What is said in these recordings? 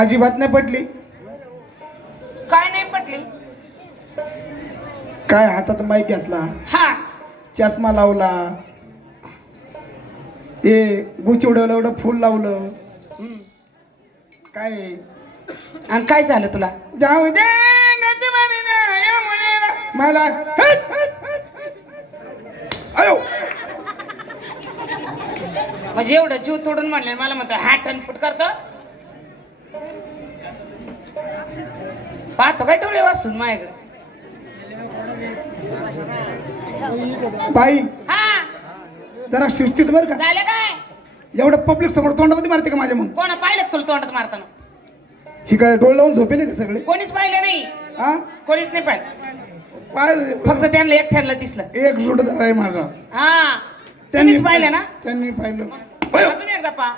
अजिबात नाही पटली. काय नाही पटली? काय हातात माईक घेतला? हा. चष्मा लावला. हे गुची उडवलं एवढं फुल लावलं. हम्म. काय? आणि काय झालं तुला? जाऊ दे गजमानीला या मुलीला. मला हट! अयो! म्हणजे एवढं जीव तोडून म्हणले मला म्हणतो हॅट आणि फुट करतो. पाहतो काय डोळे वाचून माझ्याकडे. बाई हा. जरा शिस्तीत बरं का? झालं काय? एवढं पब्लिक समोर तोंडामध्ये मारते का माझ्या मग? कोणा पाहिलं तुला तोंडात मारताना? ही काय डोळ लावून झोपेले का सगळे? कोणीच पाहिलं नाही. हा? कोणीच नाही पाहिलं. पाय फक्त त्यांना एकट्याला दिसलं. एक जोडदार आहे माझा. हा. तुम्हीच पाहिलं ना? त्यांनी पाहिलं. अजून एकदा पा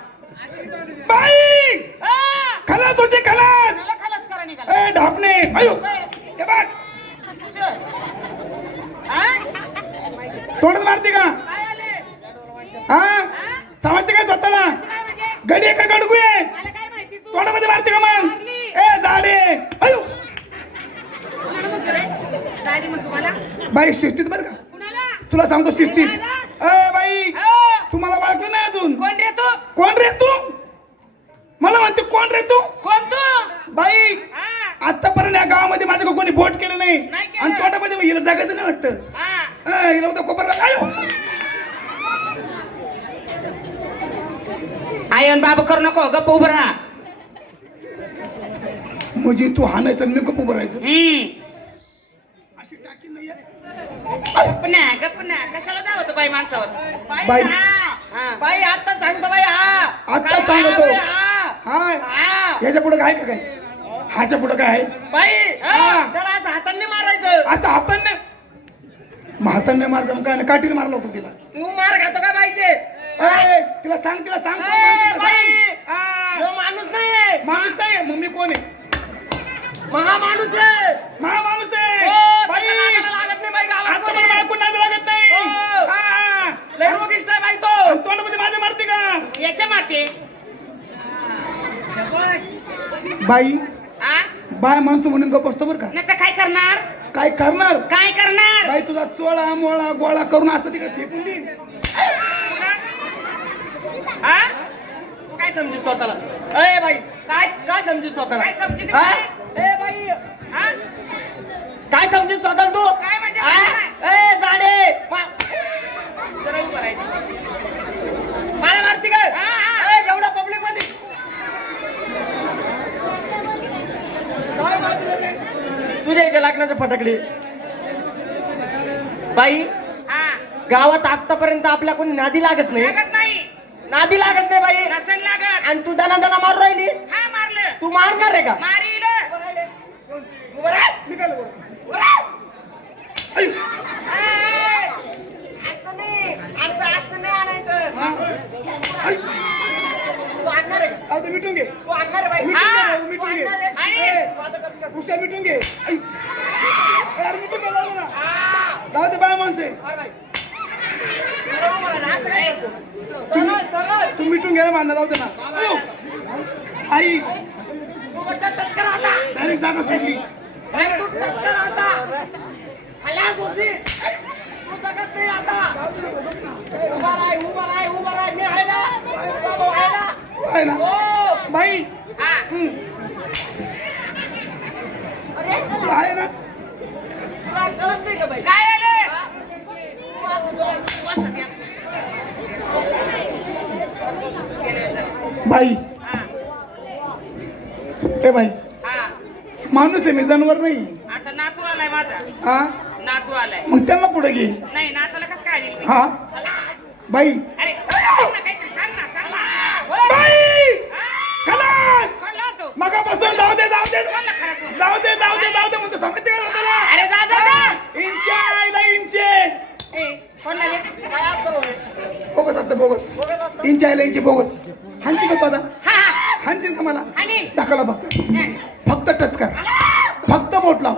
खलास होते खलास मला खलास करा निघाला ए ढापणे हे बघ चल. हा? तोंडात मारते का काय आले? हा समजते का स्वतःला काय म्हणजे? गडी आहे का गडगू आहे मला काय माहिती तू तोंडामध्ये मारते का मग मारली. ए झाडे? गाडी? बाई शिस्तीत बरं का कुणाला? तुला सांगतो शिस्तीत नाही. नाही. आणि तोंडामध्ये हिला जगायचं नाही वाटतं. हिला होतं कोपर आयो! आयन बाबा करू नको गप्प उभं राहा. म्हणजे तू हाणायचं नको उभं राहायचं. अशी टाकी नाहीये. गप्प ना गप्प ना कशाला धावतो बाई माणसावर? बाई हा. बाई आता सांगतो बाई हा. आता सांगतो. हा हा. याच्यापुढे काय काय? हाच्या पुढे काय आहे? बाई हा. त्याला असं हाताने मारायचं आता हाताने हाताने मारता मग काय नाही, काठीने मारला होता तिला. तू मार खातो का ए, तिला सांग तिला सांग. माणूस नाही माणूस नाही मम्मी कोण आहे? महा माणूस आहे. महा माणूस आहे. हो, बाई! त्याच्या नादाला लागत नाही बाई गावात आता कोणी. लागत नाही. हो. लय रोगिष्ट आहे बाई तो. आणि तोंडामध्ये माझ्या मारते का? याच्या माते बाई बाय माणसं म्हणून गप बसतो बरं का. नाही काय करणार? काय करणार? काय करणार? बाई तुझा चोळा मोळा गोळा करून असं तिकडे फेकून देईन हा? काय समजू स्वतःला? ए बाई काय काय समजू स्वतःला? काय समजू हा? ते ए बाई हा? काय समजू स्वतःला तू? काय म्हणजे हा? ए जाडे मा- जरा उभं राहायचं. मला मारती काय हा, हा. ए, एवढा पब्लिकमध्ये तुझ्या इथे लग्नाचे फटाकडे. बाई गावात आतापर्यंत आपल्या कोणी नादी लागत नाही. लागत नाही. नादी लागत नाही बाई. नसेल लागत. आणि तू दना दना मारू राहिली. हा मारलं. तू मारणार आहे का? मारील. उभं राह. उभं राह. आई. असं नाही असं असं नाही आणायचं. तू आणणार आहे का? आता मिटून घे तू आणणार आहे बाई मिटून हा. घे भाऊ, मिटून घे? ए, कर? मिटून घे मिटून घे, जाऊ दे ना. जाऊ दे बाय माणसे मार बाई. बरोबर आहे, असं काय करतो? सरळ, सरळ. तू मिटून घे ना भांडणं जाऊ दे ना अयो. आई तू बच्चा टचकर आता. डायरेक्ट जागा सोडली बाई, तू टचकर आता. खलास होशी. तू जगत नाही आता. उभा राह, उभा राह, उभा राह. मी आहे ना. बाबा आहे ना. आहे ना हो. बाई हा हम्म. अरे, तू आहे ना तुला कळत नाही का बाई? काय. बाई हा ए बाई हा माणूस आहे मी जनावर नाही आता नातू आलाय माझा हा नातू आलाय. मग त्यांना पुढे घे. नाही नातूला कसं काय हा? बाई. अरे सांग ना काहीतरी, सांग ना सांग ना. बोल. बाई? खलास! कोणला तू. मगापासून जाऊ दे जाऊ दे. कोणला खरं तू? जाऊ दे जाऊ दे जाऊ दे म्हणतो समजते का त्याला अरे जा जा जा. इंचे आईला इंचे. ए, कोणला? बोगस असतं बोगस. इंचे आईला इंचे बोगस. हांची का दादा हा हा. का मला? फक्त हा. फक्त टच कर. फक्त बोट लाव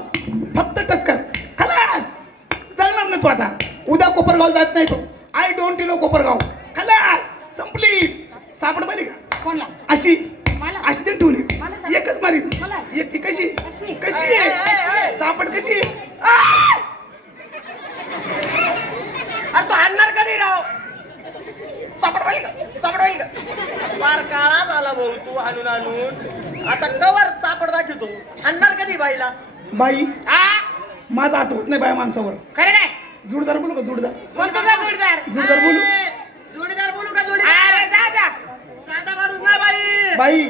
फक्त टच कर खलास चालणार नाही तू आता उद्या कोपरगाव जात नाही तो. I don't know Kopargaon. खलास संपली. सापड बरी का? कोणला? अशी. मला? अशी ते ठेवली. एकच मारी? एक ती कशी? कशी? आहे. चापट कशी? अरे तू आणणार कधी राव? चापड होईल का? चापड होईल का? फार काळा झाला भाऊ तू आणून आणून. आता कवर चापड दाखवतो. आणणार कधी बाईला? बाई हा माझा हात होत नाही बाय माणसावर. खरं काय जुडदार बोलू का? जुडदार. का जोडदार? जुडदार बोलू. जोडीदार बोलू का अरे जोडीदार जा जा. दादा माणूस ना बाई. बाई.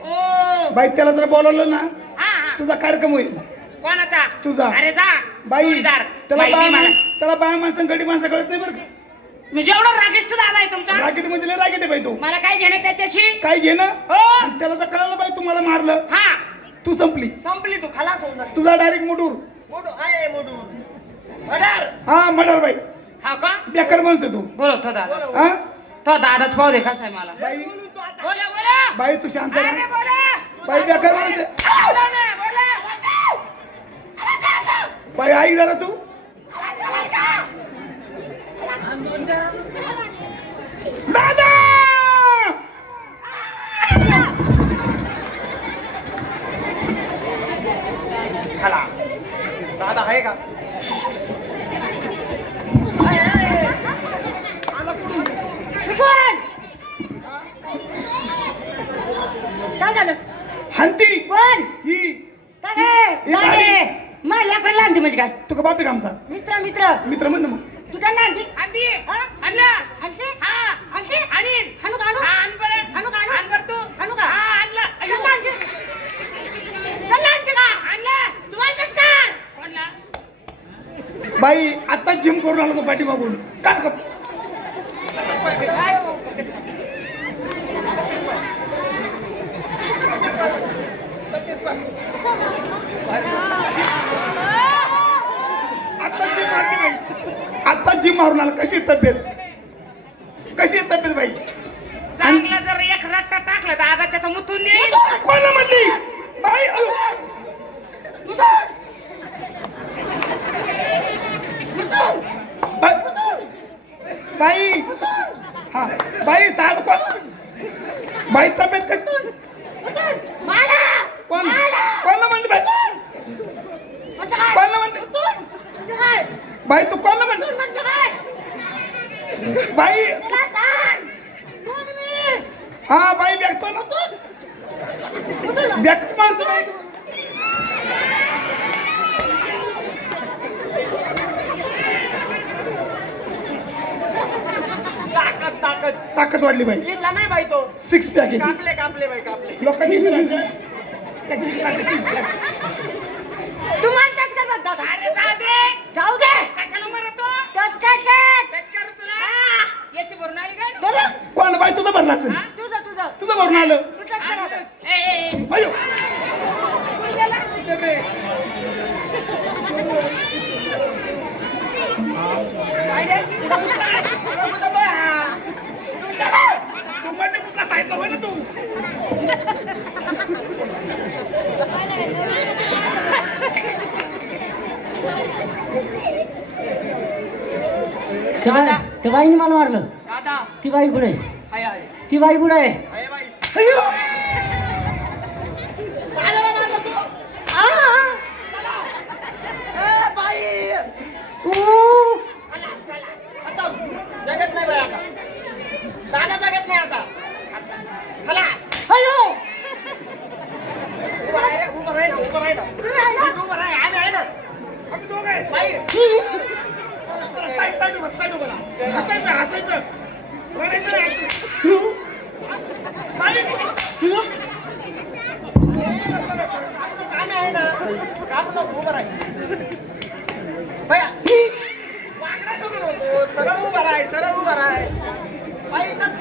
ओ. बाई त्याला जर बोलवलं ना हा हा. तुझा कार्यक्रम होईल. कोणाचा? तुझा. अरे जा. बाई जोडीदार. त्याला माहिती बाय मला त्याला बाय माणसं गडी माणसं कळत नाही बरं का? मी जेवढं रागिष्ट दादा आहे तुमचा. राकेट म्हणजे लय राकेट आहे बाई तो. मला काय घेणं त्याच्याशी? काय घेणं? हो. आणि त्याला जर कळलं बाई तुम्हाला मारलं हा. तू संपली. संपली तू जाईल. तुझा डायरेक्ट मुडूर. मोठू आहे मोठू हा मडर बाई. हा का? बेकार माणूस आहे तू. बोलो तो दादा. हा? तो दादाच पाहू दे कसा आहे मला. बाई. बोलू बोला. बाई तू शांत अरे. बोला. बाई बेकार माणूस आहे. बोला ना बोला. बाई आई जरा तू. दादा! खला दादा आहे का काय झालं हंती कोण ही काय रे? ही काय गाडी. रे? मला कडला आणते म्हणजे काय? तू का बापी कामचा मित्र मित्र. मित्र म्हण ना मग. तुझा ना आणते. अंडी हा? अण्णा आणते? हा. आणते? आणीन. हाणू का हाणू? हा आण बरं. हाणू का हाणू? आण बरं तू. का? हा आणला. अयो. का? आणला. तू आणतेस का? कोणला? बाई आता जिम करून आलो तो पाठीमागून. काय का आता जिम मारली बाई आता जिम मारून आला कशी तब्येत? कशी तब्येत बाई? चांगला जर एक रट्टा टाकला दादाच्या तर मुतून देईल कोणाला म्हणली? बाई. बाई- बाई हा बाई साहेब कोण? बाई तब्येत कशी? मला कोण? कोणाला म्हणली बाई? कोणाला म्हणली? बाई तू कोणाला म्हणली? मी हा बाई व्यक्त व्यक्त माणसं बाई ताकद ताकद ताकद वाढली बाई इथला नाही बाई तो। सिक्स पॅक कापले कापले बाई कापले लोकांनी त्या बाई- त्या बाईने मला मारलं. दादा. ती बाई कुठे आहे? आहे ती बाई कुठे आहे? आहे. उभं उभं उभं आम्ही ना. आम्ही दोघं. बाई, हसायचं हसायचं रडायचं नाही, हसायचं. बाई, आम्ही आहे